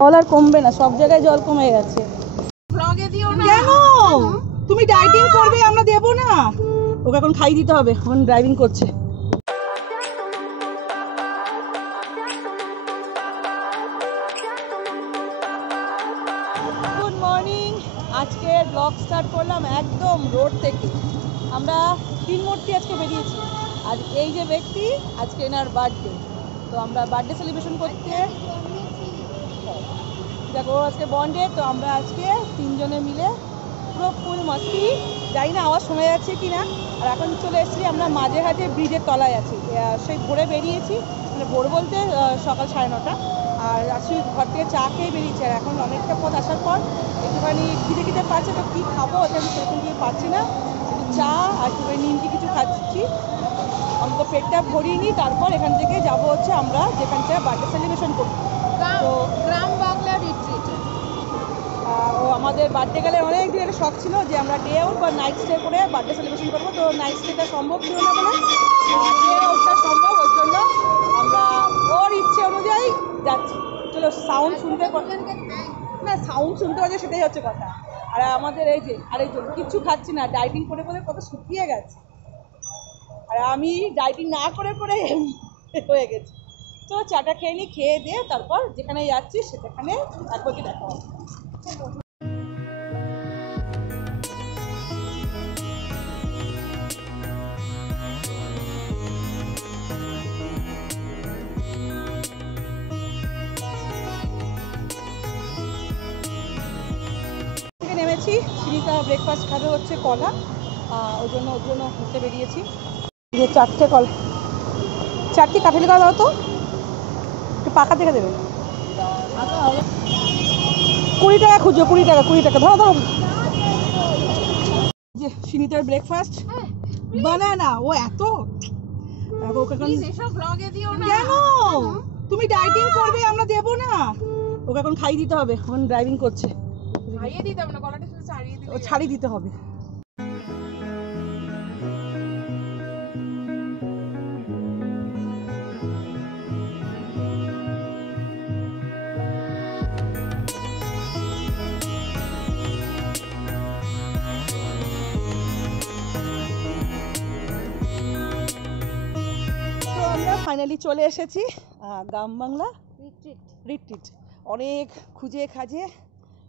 জল আর কমবে না, সব জায়গায় জল কমে গেছে। কেন তুমি ডাইটিং করবে, আমরা দেবো না? ওকে এখন খাই দিতে হবে, এখন ড্রাইভিং করছে। গুড মর্নিং, আজকের ব্লগ স্টার্ট করলাম একদম রোড থেকে। আমরা তিনমূর্তি আজকে বেরিয়েছি। আর এই যে ব্যক্তি, আজকে এনার বার্থডে, তো আমরা বার্থডে সেলিব্রেশন করতে, দেখো আজকে বন্ডে, তো আমরা আজকে তিনজনে মিলে পুরো ফুল মস্তি। জানি না আওয়াজ শোনা যাচ্ছে কি না। আর এখন চলে এসেছি আমরা মাঝেরহাটে ব্রিজের তলায় আছি। সেই ভোরে বেরিয়েছি, মানে ভোর বলতে সকাল 9:30। আর আজকে ঘর থেকে চা খেয়ে বেরিয়েছি। আর এখন অনেকটা পথ আসার পর একটুখানি খিদে পাচ্ছে, তো কী খাবো ওটা আমি সেরকম দিয়ে পাচ্ছি না। একটু চা আর একটুখানি নিমকি কিছু খাচ্ছি, অন্তত পেটটা ভরিয়ে নিই। তারপর এখান থেকে যাবো হচ্ছে আমরা যেখান থেকে বার্থডে সেলিব্রেশন করি, তো গ্রাম বাংলা রিট্রিট। ও আমাদের বার্থডে গেলে অনেক দিন একটা শখ ছিল যে আমরা ডে আউট বা নাইট স্টে করে বার্থডে সেলিব্রেশন করবো। তো নাইট স্টেটা সম্ভব ছিল না বলে ডে আউটটা সম্ভব, ওই জন্য আমরা ওর ইচ্ছে অনুযায়ী যাচ্ছি। চলো, সাউন্ড শুনতে না, সাউন্ড শুনতে পাচ্ছে, সেটাই হচ্ছে কথা। আর আমাদের এই যে আরেকজন কিচ্ছু খাচ্ছি না, ডাইটিং করে করে কত শুকিয়ে গেছে। আর আমি ডাইটিং না করে করে হয়ে গেছি। তো চাটা খেয়ে নিই, খেয়ে দিয়ে তারপর যেখানে যাচ্ছি সেখানে একবার দেখা হবে। নেমেছি, সিঁড়িটা ব্রেকফাস্ট খাবে হচ্ছে কলা, ওই জন্য ঘুরতে বেরিয়েছি। যে 4টে কলা, 4টি কাঠালি কলা দাও তো, একটু পাকা দেখে দেবে। 20 টাকা খুঁজো, 20 টাকা ধরো ধরো। যে সিনিতার ব্রেকফাস্ট বানানা, ও এত কেন তুমি ডাইটিং করবে, আমরা দেবো না? ওকে এখন খাই দিতে হবে, এখন ড্রাইভিং করছে। ছাড়িয়ে দিতে হবে। আমরা ফাইনালি চলে এসেছি গ্রাম বাংলা রিট্রিট। অনেক খুঁজে খাজে,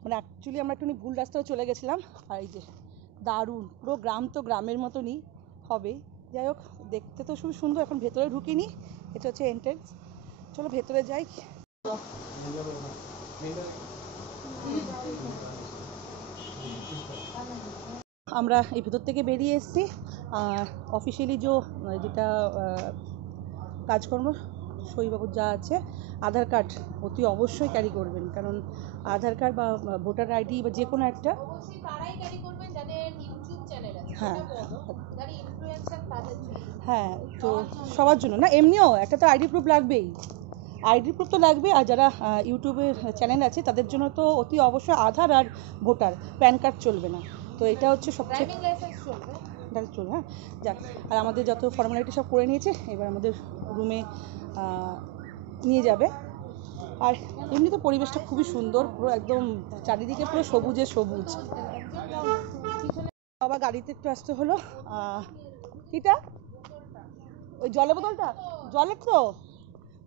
মানে অ্যাকচুয়ালি আমরা একটু ভুল রাস্তায় চলে গেছিলাম। আর এই যে দারুণ, পুরো গ্রাম তো গ্রামের মতনই হবে। যাই হোক, দেখতে তো খুব সুন্দর। এখন ভেতরে ঢুকিনি, এটা হচ্ছে এন্ট্রেন্স। চলো ভেতরে যাই। আমরা এই ভেতর থেকে বেরিয়ে এসেছি। অফিসিয়ালি যেটা কাজকর্ম সইবাবুর যা আছে, আধার কার্ড অতি অবশ্যই ক্যারি করবেন, কারণ আধার কার্ড বা ভোটার আইডি বা যে কোনো একটা, হ্যাঁ তো সবার জন্য না, এমনিও একটা তো আইডি প্রুফ লাগবেই, আইডি প্রুফ তো লাগবে। আর যারা ইউটিউবের চ্যানেল আছে তাদের জন্য তো অতি অবশ্যই আধার আর ভোটার, প্যান কার্ড চলবে না। তো এটা হচ্ছে সবচেয়ে চলবে। হ্যাঁ যাক, আর আমাদের যত ফর্মালিটি সব করে নিয়েছে, এবার আমাদের রুমে নিয়ে যাবে। আর এমনি তো পরিবেশটা খুবই সুন্দর, পুরো একদম চারিদিকে পুরো সবুজে সবুজ। বাবা গাড়িতে একটু আসতে হলো। এটা ওই জলের বোতলটা, জলের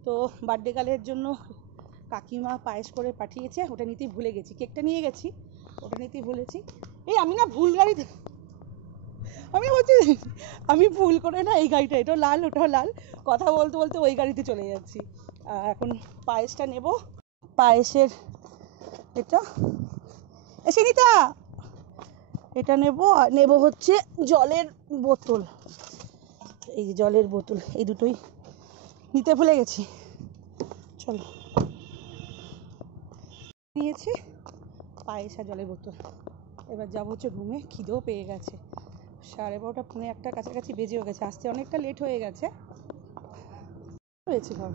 তো বার্থডে গার্লের জন্য কাকিমা পায়েস করে পাঠিয়েছে, ওটা নিতেই ভুলে গেছি। কেকটা নিয়ে গেছি, ওটা নিতেই ভুলেছি। এই আমি না ভুল গাড়িতে, আমি বলছি আমি ভুল করে না, এই গাড়িটা, এটাও লাল ওটাও লাল, কথা বলতে বলতে ওই গাড়িতে চলে যাচ্ছি। এখন পায়েসটা নেব, পায়েসের এটা এসেনিতা, এটা নেব। আর নেব হচ্ছে জলের বোতল, এই যে জলের বোতল, এই দুটোই নিতে ভুলে গেছি। চলো, নিয়েছি পায়েস আর জলের বোতল। এবার যাবো হচ্ছে রুমে, খিদেও পেয়ে গেছে। 12:30 পৌনে 1টার কাছাকাছি বেজেও গেছে, আসতে অনেকটা লেট হয়ে গেছে। হয়েছে ঘর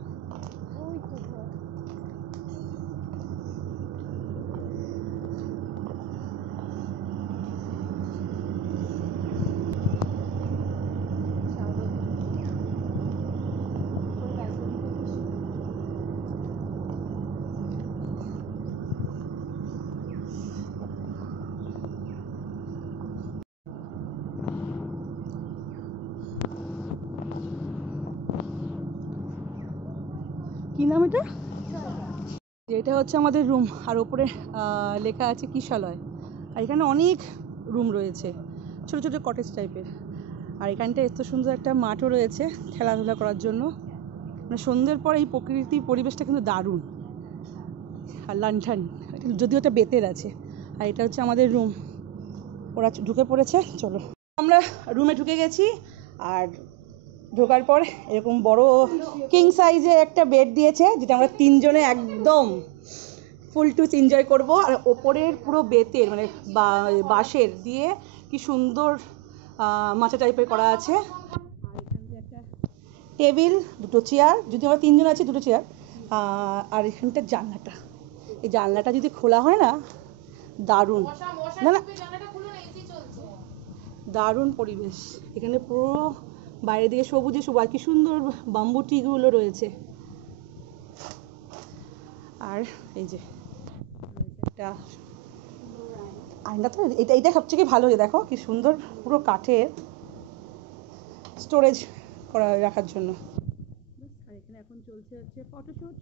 নাম এটা? এটা হচ্ছে আমাদের রুম, আর ওপরে লেখা আছে কিশালয়। আর এখানে অনেক রুম রয়েছে, ছোটো ছোটো কটেজ টাইপের। আর এখানটা এত সুন্দর একটা মাঠও রয়েছে খেলাধুলা করার জন্য। মানে সন্ধ্যের পর এই প্রকৃতির পরিবেশটা কিন্তু দারুণ। আর লান্ঠান, যদিও এটা বেতের আছে। আর এটা হচ্ছে আমাদের রুম, ওরা ঢুকে পড়েছে। চলো আমরা রুমে ঢুকে গেছি। আর ঢোকার পর এরকম বড় কিং সাইজে একটা বেড দিয়েছে, যেটা আমরা তিনজনে একদম ফুল টুস এনজয় করব। আর ওপরের পুরো বেতের মানে বাঁশের দিয়ে কি সুন্দর মাচা টাইপের করা আছে। আর এখানে একটা টেবিল, দুটো চেয়ার, যদি আমরা তিনজন আছি দুটো চেয়ার। আর এখানটা জানলাটা, এই জানলাটা যদি খোলা হয় না, দারুণ। না না, দারুণ পরিবেশ এখানে, পুরো বাইরে দিকে সবুজে সবুজ, আর কি সুন্দর বাম্বু ট্রিগুলো রয়েছে। আর এই যে একটা আয়না, তো এটা সবথেকে ভালো। দেখো কি সুন্দর, পুরো কাঠের, স্টোরেজ করা রাখার জন্য। আর এখানে এখন চলছে হচ্ছে ফটোশ্যুট।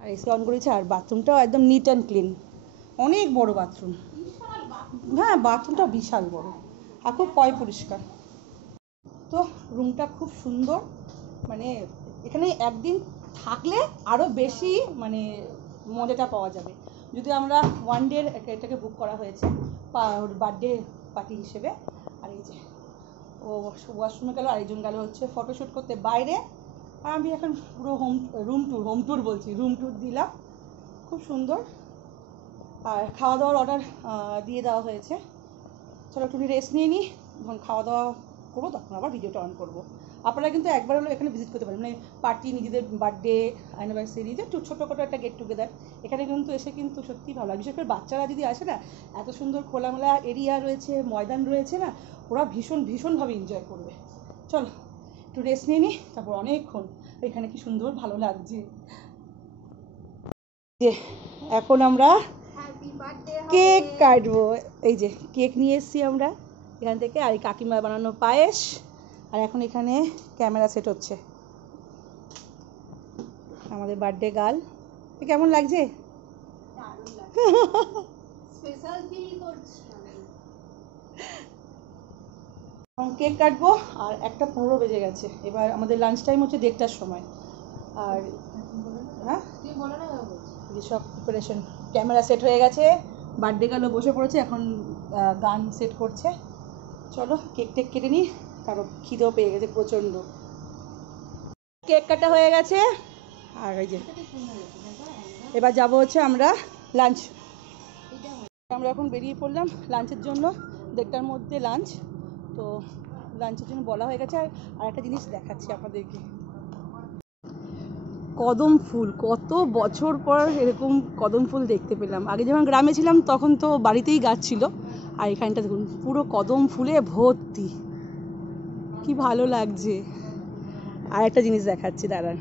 আর এসি অন করেছে। আর বাথরুমটাও একদম নিট অ্যান্ড ক্লিন, অনেক বড় বাথরুম। হ্যাঁ, বাথরুমটা বিশাল বড় আর খুব পরিষ্কার। তো রুমটা খুব সুন্দর, মানে এখানে একদিন থাকলে আরও বেশি মানে মজাটা পাওয়া যাবে। যদি আমরা ওয়ান ডে এটাকে বুক করা হয়েছে বার্থডে পার্টি হিসেবে। আর এই যে ও ওয়াশরুমে গেল, আরেকজন গেল হচ্ছে ফটোশ্যুট করতে বাইরে। আর আমি এখন পুরো হোম ট্যুর দিলাম। খুব সুন্দর। আর খাওয়া দাওয়ার অর্ডার দিয়ে দেওয়া হয়েছে। চলো একটু রেস্ট নিয়ে নিই, যখন খাওয়া দাওয়া করবো তখন আবার ভিডিওটা অন করবো। আপনারা কিন্তু একবার হলো এখানে ভিজিট করতে পারেন, মানে পার্টি, নিজেদের বার্থডে, অ্যানিভার্সারি, যে ছোটোখাটো একটা গেট টুগেদার, এখানে কিন্তু এসে কিন্তু সত্যিই ভালো লাগে। বিশেষ করে বাচ্চারা যদি আসে না, এত সুন্দর খোলামেলা এরিয়া রয়েছে, ময়দান রয়েছে না, ওরা ভীষণভাবে এনজয় করবে। চলো একটু রেস্ট নিয়ে নিই, তারপর অনেকক্ষণ। এখানে কি সুন্দর ভালো লাগছে। যে এখন আমরা কেক কাটবো। এই যে কেক নিয়ে এসেছি আমরা এখান থেকে, আর এই কাকিমার বানানো পায়েস। আর এখন এখানে ক্যামেরা সেট হচ্ছে। আমাদের বার্থডে গার্ল, কেমন লাগছে? কেক কাটবো, আর 1:15 বেজে গেছে। এবার আমাদের লাঞ্চ টাইম হচ্ছে 1:30টার সময়। আর হ্যাঁ, সব প্রিপারেশন, ক্যামেরা সেট হয়ে গেছে, বার্থডে গার্লও বসে পড়েছে, এখন গান সেট করছে। চলো কেক টেক কেটে নিই, কারণ খিদেও পেয়ে গেছে প্রচণ্ড। কেক কাটা হয়ে গেছে। আর এই যে এবার যাবো হচ্ছে আমরা লাঞ্চ। আমরা এখন বেরিয়ে পড়লাম লাঞ্চের জন্য। 1:30টার মধ্যে লাঞ্চ, তো লাঞ্চের জন্য বলা হয়ে গেছে। আর একটা জিনিস দেখাচ্ছি আপনাদেরকে, কদম ফুল। কত বছর পর এরকম কদম ফুল দেখতে পেলাম। আগে যখন গ্রামে ছিলাম তখন তো বাড়িতেই গাছ ছিল। আর এখানটা দেখুন পুরো কদম ফুলে ভর্তি, কি ভালো লাগছে। আর একটা জিনিস দেখাচ্ছি, দাঁড়ান।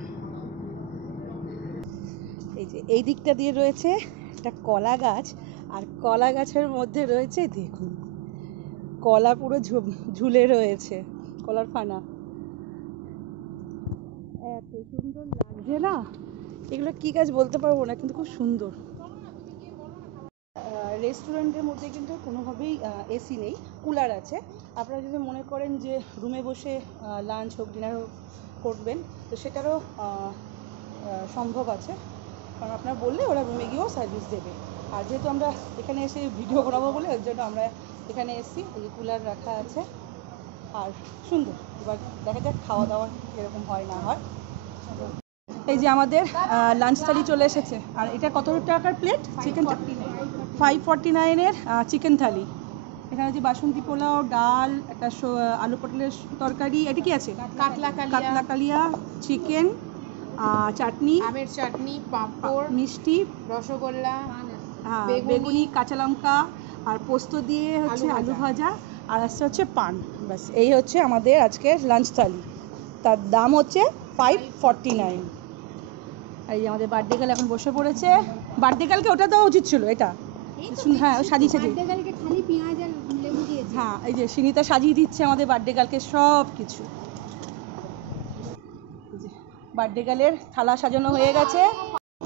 এই যে এই দিকটা দিয়ে রয়েছে একটা কলা গাছ, আর কলা গাছের মধ্যে রয়েছে দেখুন কলা, পুরো ঝুলে রয়েছে কলার ফানা। এত সুন্দর লাগছে না, এগুলো কি গাছ বলতে পারবো না, কিন্তু খুব সুন্দর। রেস্টুরেন্টের মধ্যে কিন্তু কোনোভাবেই এসি নেই, কুলার আছে। আপনারা যদি মনে করেন যে রুমে বসে লাঞ্চ হোক ডিনার হোক করবেন, তো সেটারও সম্ভব আছে, কারণ আপনারা বললে ওরা রুমে গিয়েও সার্ভিস দেবে। আর যেহেতু আমরা এখানে এসে ভিডিও বানাবো বলে, ওর জন্য আমরা এখানে এসেছি। এই কুলার রাখা আছে, আর সুন্দর। এবার দেখা যাক খাওয়া দাওয়া কীরকম হয় না হয়। এই যে আমাদের লাঞ্চ থালি চলে এসেছে। আর এটা কত টাকার প্লেট? চিকেন 549-এর চিকেন থালি। এখানে যে বাসন্তী পোলাও, ডাল, একটা আলু পটলের তরকারি, এটা কি আছে? কাতলা কালিয়া, চিকেন, চাটনি, আমের চাটনি, পাঁপড়, মিষ্টি, রসগোল্লা, বেগুনি, কাঁচা লঙ্কা, আর পোস্ত দিয়ে হচ্ছে আলু ভাজা, আর আসছে হচ্ছে পান। ব্যাস এই হচ্ছে আমাদের আজকের লাঞ্চ থালি। তার দাম হচ্ছে 549। এই যে আমাদের বার্থডে গার্ল এখন বসে পড়েছে। বার্থডে গার্লকে ওটা দেওয়া উচিত ছিল, এটা। হ্যাঁ, সাজিয়েছে। হ্যাঁ, এই যে সিনিতা সাজিয়ে দিচ্ছে আমাদের বার্থডে গার্লকে সব কিছু। বার্থডে গার্লের থালা সাজানো হয়ে গেছে।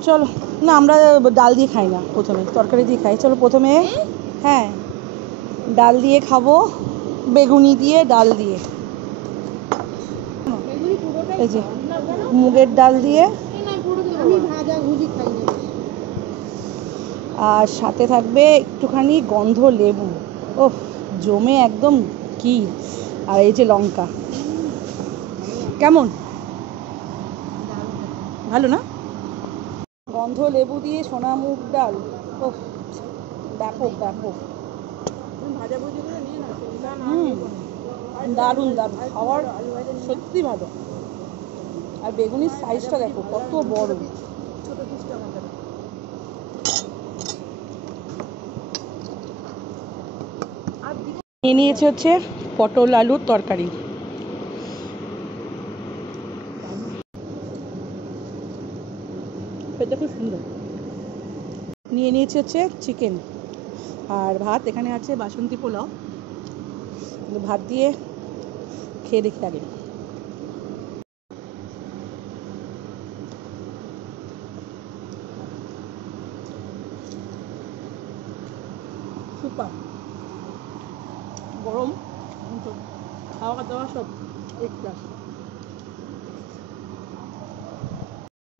চলো, না আমরা ডাল দিয়ে খাই না, প্রথমে তরকারি দিয়ে খাই। চলো প্রথমে, হ্যাঁ ডাল দিয়ে খাবো, বেগুনি দিয়ে ডাল দিয়ে, এই যে মুগের ডাল দিয়ে, আর সাথে থাকবে একটুখানি গন্ধ লেবু, ওহ জমে একদম কি, আর এই যে লঙ্কা। কেমন, ভালো না? গন্ধ লেবু দিয়ে সোনা মুগ ডাল, ওহ ব্যাপক ব্যাপক। দারুণ দারুণ, খাওয়ার সত্যি ভালো। আর বেগুনির সাইজটা দেখো কত বড়। নিয়ে নিয়েছে হচ্ছে পটল আলুর তরকারি, এটা খুব সুন্দর। নিয়ে নিয়েছে হচ্ছে চিকেন আর ভাত, এখানে আছে বাসন্তী পোলাও, ভাত দিয়ে খেয়ে দেখি আগে। সুপার, গরম কিন্তু খাওয়া দাওয়া সব এক ক্লাস।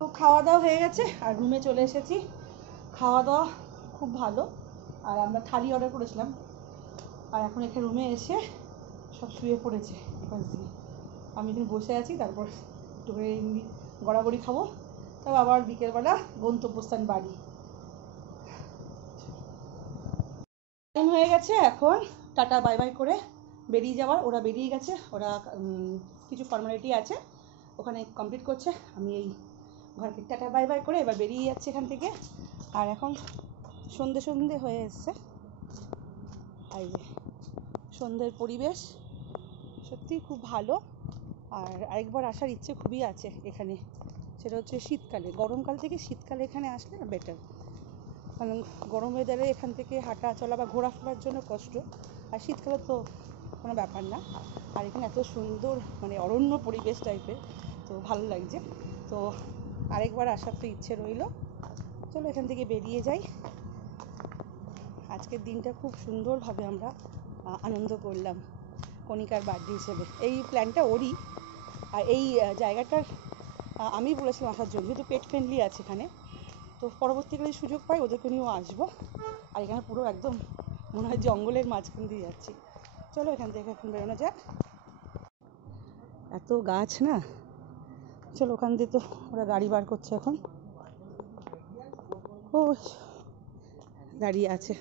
তো খাওয়া দাওয়া হয়ে গেছে আর রুমে চলে এসেছি। খাওয়া দাওয়া খুব ভালো, আর আমরা থালি অর্ডার করেছিলাম, আর এখন এখানে রুমে এসে সব শুয়ে পড়েছে এপাশ দিয়ে। আমি এখানে বসে আছি, তারপর একটু করে গড়াগড়ি খাবো, তারপর আবার বিকেলবেলা গন্তব্যস্থান বাড়ি। টাইম হয়ে গেছে, এখন টাটা বাই বাই করে বেরিয়ে যাওয়ার। ওরা বেরিয়ে গেছে, ওরা কিছু ফর্মালিটি আছে ওখানে কমপ্লিট করছে। আমি এই ঘরকে টাটা বাই বাই করে এবার বেরিয়ে যাচ্ছি এখান থেকে। আর এখন সন্ধে সন্ধে হয়ে এসছে, আর যে সন্ধ্যের পরিবেশ সত্যি খুব ভালো। আর আরেকবার আসার ইচ্ছে খুবই আছে এখানে, সেটা হচ্ছে শীতকালে। গরমকাল থেকে শীতকালে এখানে আসলে বেটার, কারণ গরম ওয়েদারে এখান থেকে হাঁটা চলা বা ঘোরাফেরার জন্য কষ্ট, আর শীতকালে তো কোনো ব্যাপার না। আর এখানে এত সুন্দর মানে অরণ্য পরিবেশ টাইপের, তো ভালো লাগছে। তো আরেকবার আসার তো ইচ্ছে রইল। চলো এখান থেকে বেরিয়ে যাই। আজকের দিনটা খুব সুন্দরভাবে আমরা আনন্দ করলাম কণিকার বার্থডে হিসেবে। এই প্ল্যানটা ওরই, আর এই জায়গাটার আমি বলেছিলাম আসার জন্য, যেহেতু পেট ফ্রেন্ডলি আছে এখানে। তো পরবর্তীকালে সুযোগ পাই ওদেরকে নিয়েও আসবো। আর এখানে পুরো একদম মনে হয় জঙ্গলের মাঝখান দিয়ে যাচ্ছি। চলো এখান থেকে এখন বেরোনো যাক। এত গাছ না, চলো ওখান দিয়ে তো ওরা গাড়ি বার করছে এখন, ও দাঁড়িয়ে আছে।